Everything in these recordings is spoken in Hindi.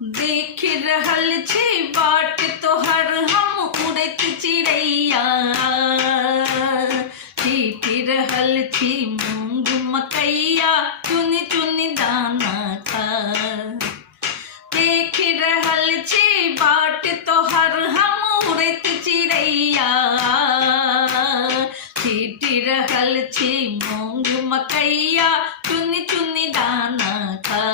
देख रहल छी बाट तोहर हम उड़ैत चिड़ैया, छीट रहल छी मूंग मकैया, चुन चुन दाना खा। देख रहल छी बाट तोहर हम उड़ैत चिड़ैया, छीट रहल छी मूंग मकैया, चुन चुन दाना खा।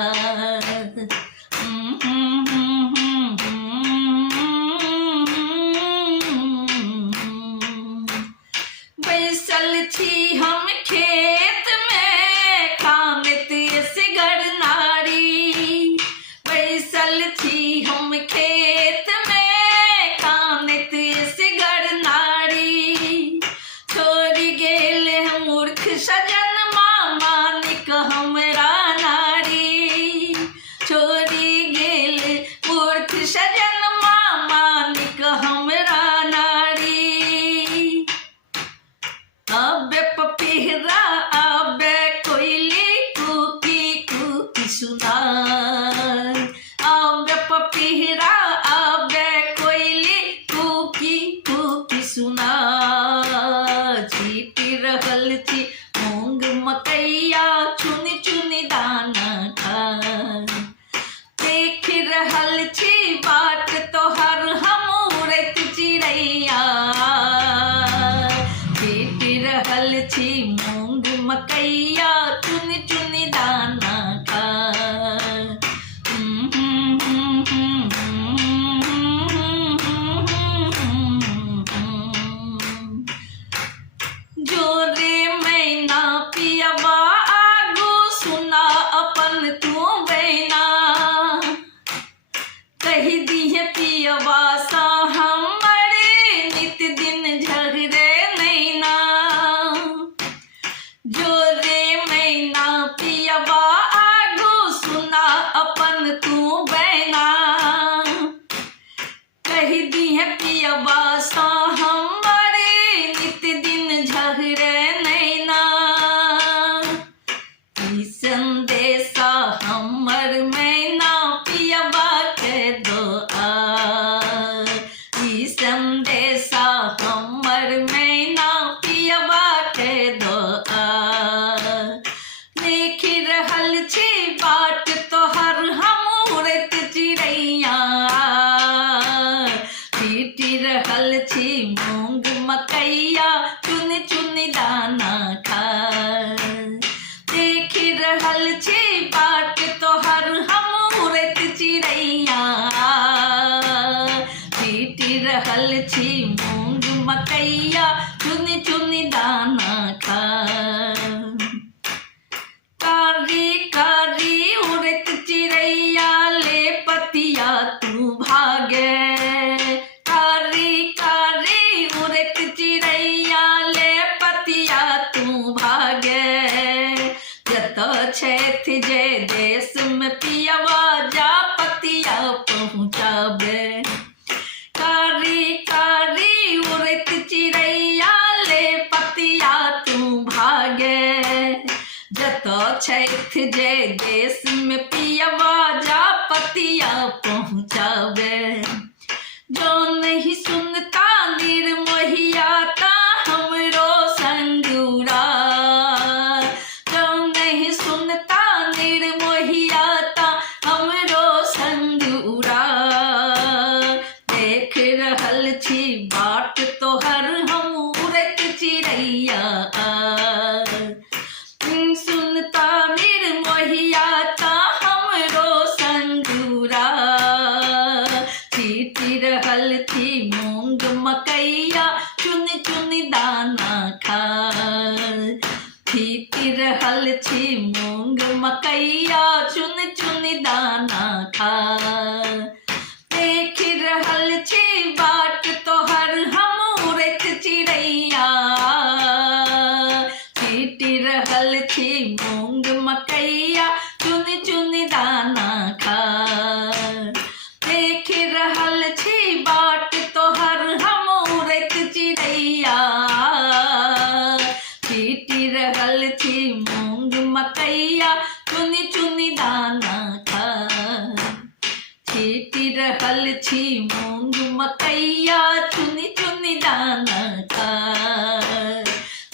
बैसल छी हम खेत में कानत सिगर नारी, बैसल छी हम खेत में कानत सिगर नारी। छोड़ गेल मूर्ख सजन मानिक हमरा नारी, छोड़ गेल मूर्ख सजन मानिक हमरा नारी। आबे पपीहरा आबे कोयली कुकी कुकी सुनाई, आबे पपीहरा आबे कोयली कुकी कुकी सुनाई। छीट रहल छी मूंग मकैया, चुन चुन दाना खा। देख रहल छी बाट तोहर हम उड़ैत चिड़ैया, छीट रहल छी मूंग मकैया, चुन चुन दाना खा। जोरे मैना पियबा आगू सुना अपन तू बैना, कही दिहे पियबा सा हमरे नित दिन झगड़े नैना। जोरे मैना पियबा आगू सुना अपन तू बैना, कही दिहे पियबा सा हमरे नित दिन झगड़े नैना। ई संदेशा हमर मैना पियबा के दो आ, ई संदेशा हमर मैना पियबा के दो आ। देख रहल छी बाट तोहर हम उड़ैत चिड़ैया, छीट रहल छी मूंग मकैया, चुन चुन दाना खा। देख रहल छी बाट तोहर हम उड़ैत चिड़ैया, छीट रहल छी मूंग मकैया, चुन चुन दाना खा। कारी कारी उड़ैत चिड़ैया ले पतिया तू भागे, कारी कारी उड़ैत चिड़ैया ले पतिया तू भागे। जत छैथ जे देश में पियवा जा पतिया पहुँचाबे, कारी कारी उड़ैत चिड़ैया ले पतिया तू भागे। जत छैथ जे देश में पियवा जा पतिया पहुँचाबे। जो नहीं सुनता निर्मोहिया ता हमरो संगुरा, जो नहीं सुनता निर्मोहिया ता हमरो संगुरा। देख रहल छी बाट तोहर हम उड़ैत चिड़ैया, सुनता निर्मोहिया ता हमरो संगुरा। छीट रहल छी मूंग मकैया, चुन चुन दाना खा। छीट रहल छी मूंग मकैया, चुन चुन दाना खा। देख रहल छी बाट तोहर हम उड़ैत चिड़ैया,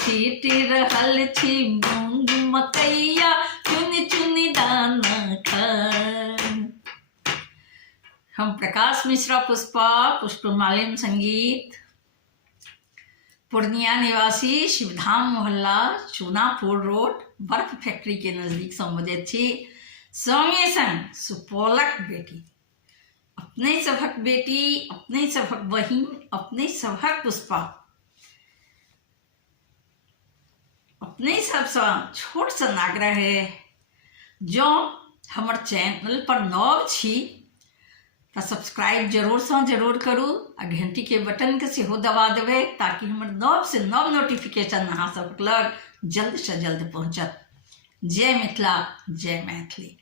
छीट रहल छी मूंग मकैया, चुन चुन दाना खान। हम प्रकाश मिश्रा पुष्पा, पुष्पमालिनी संगीत, पूर्णिया निवासी, शिवधाम मोहल्ला, चूनापुर रोड, बर्फ फैक्ट्री के नजदीक संबोधित छी। संगे संग सुपौलक बेटी, अपने सभक बेटी, अपने सभक बहिन, अपने सभक पुष्पा, अपने सबसे छोट सन आग्रह है, जो हमर चैनल पर नव छी तो सब्सक्राइब जरूर करू आ घंटी के बटन के सेहो दबा देवे, ताकि हमर नव से नव नोटिफिकेशन अहाँ सब लग जल्द से जल्द पहुँचत। जय मिथिला, जय मैथिली।